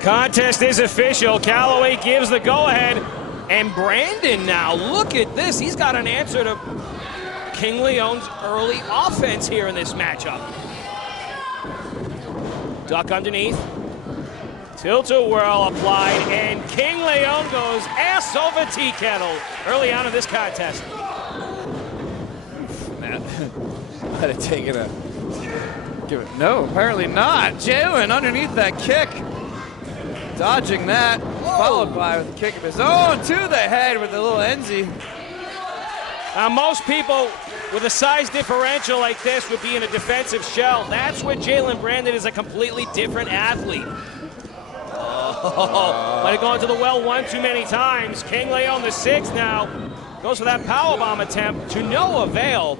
Contest is official. Callaway gives the go-ahead. And Brandyn now, look at this. He's got an answer to King Leon's early offense here in this matchup. Duck underneath. Tilt-a-whirl applied, and King Leon goes ass over tea kettle early on in this contest. Man, might have taken a... No, apparently not. Jaylen underneath that kick. Dodging that, followed by with a kick of his own to the head with a little Enzy. Now, most people with a size differential like this would be in a defensive shell. That's where Jaylen Brandyn is a completely different athlete. Oh, might have gone to the well one too many times. King Leon the 6th now goes for that powerbomb attempt to no avail.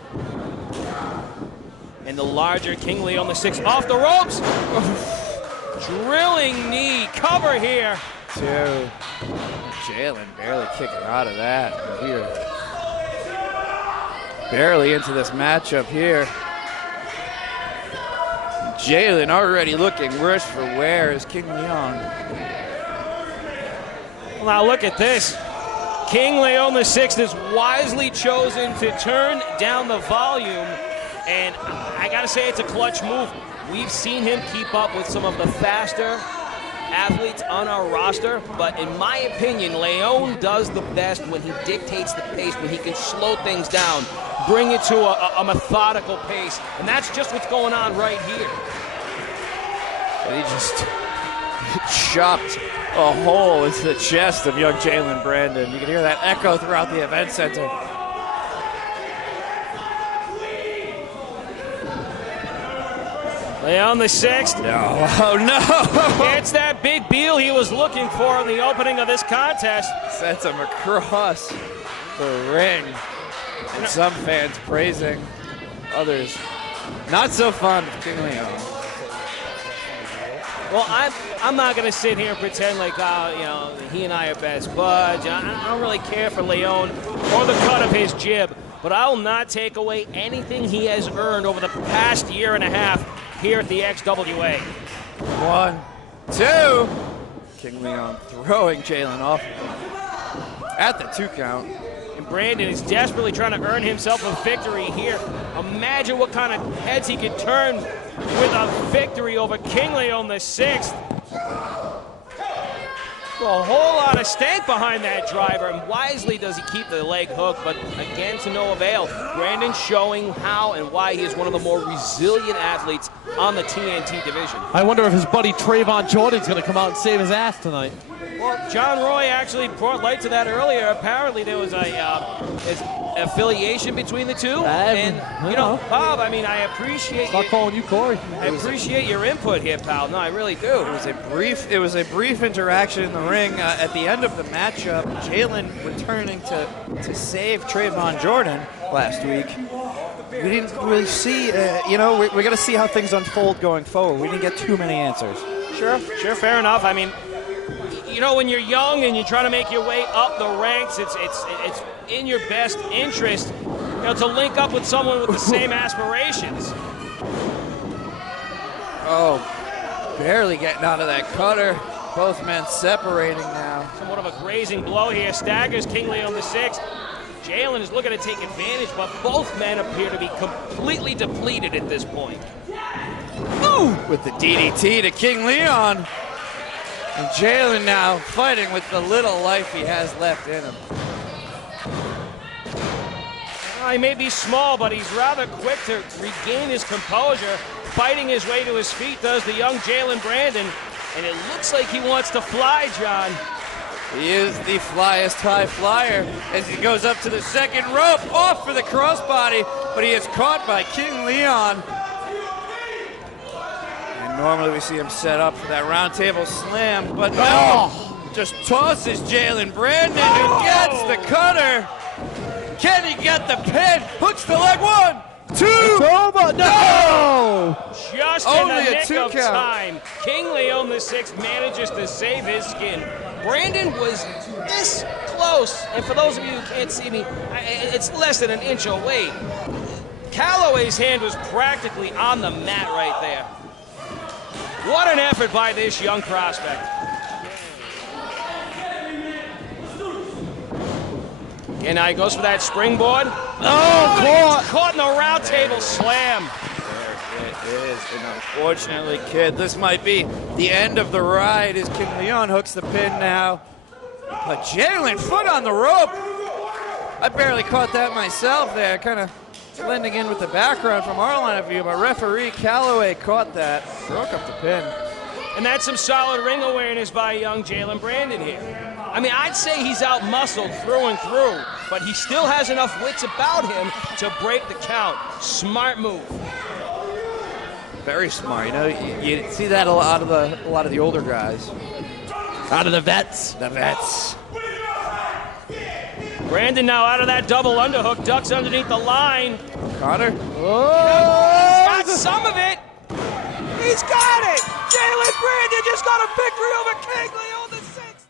And the larger King Leon the 6th off the ropes. Drilling knee cover here. Two. Jaylen barely kicking out of that. Here. Barely into this matchup here. Jaylen already looking worse for wear as King Leon. Well, now look at this. King Leon the 6th is wisely chosen to turn down the volume. And I gotta say, it's a clutch move. We've seen him keep up with some of the faster athletes on our roster, but in my opinion, Leon does the best when he dictates the pace, when he can slow things down, bring it to a methodical pace, and that's just what's going on right here. And he just chopped a hole into the chest of young Jaylen Brandyn. You can hear that echo throughout the event center. Leon the 6th. No, oh no! It's that big Beal he was looking for in the opening of this contest. Sends him across the ring. And some fans praising, others not so fond of King Leon. Well, I'm not going to sit here and pretend like, he and I are best buds. I don't really care for Leon or the cut of his jib, but I will not take away anything he has earned over the past year and a half here at the XWA. 1, 2. King Leon throwing Jaylen off at the 2 count. And Brandyn is desperately trying to earn himself a victory here. Imagine what kind of heads he could turn with a victory over King Leon the 6th. A whole lot of stank behind that driver, and wisely does he keep the leg hook, but again to no avail. Brandyn showing how and why he is one of the more resilient athletes on the TNT division. I wonder if his buddy Trayvon Jordan's going to come out and save his ass tonight. Well, John Roy actually brought light to that earlier. Apparently there was a affiliation between the two. And, Bob, I mean, I appreciate Stop calling you Corey. I appreciate your input here, pal. No, I really do. It was a brief interaction in the ring at the end of the matchup. Jaylen returning to save Trayvon Jordan last week. We didn't really see, we're going to see how things unfold going forward. We didn't get too many answers. Sure, fair enough. I mean, when you're young and you're trying to make your way up the ranks, it's in your best interest, to link up with someone with the same aspirations. Oh, barely getting out of that cutter. Both men separating now. Somewhat of a grazing blow here. Staggers King Leon the 6th. Jaylen is looking to take advantage, but both men appear to be completely depleted at this point. Ooh, with the DDT to King Leon. And Jaylen now fighting with the little life he has left in him. He may be small, but he's rather quick to regain his composure. Fighting his way to his feet does the young Jaylen Brandyn. And it looks like he wants to fly, John. He is the flyest high flyer as he goes up to the second rope, off for the crossbody, but he is caught by King Leon. And normally we see him set up for that round table slam, but no, just tosses Jaylen Brandyn, who gets the cutter. Can he get the pin? Hooks the leg, 1, 2. It's over. No! Just Only in the a nick 2 of count. time, King Leon the 6th manages to save his skin. Brandyn was this close, and for those of you who can't see me, it's less than an inch away. Callaway's hand was practically on the mat right there. What an effort by this young prospect. And now he goes for that springboard. Oh, caught in the round table slam. There it is. And unfortunately, kid, this might be the end of the ride as King Leon hooks the pin now. But Jaylen, foot on the rope. I barely caught that myself there. Kind of blending in with the background from our line of view, but referee Calloway caught that. Broke up the pin. And that's some solid ring awareness by young Jaylen Brandyn here. I mean, I'd say he's out-muscled through and through, but he still has enough wits about him to break the count. Smart move. Very smart. You know, you see that a lot of the older guys. Out of the vets. The vets. Brandyn now out of that double underhook, ducks underneath the line. Connor. He's got some of it. He's got it. Jaylen Brandyn just got a victory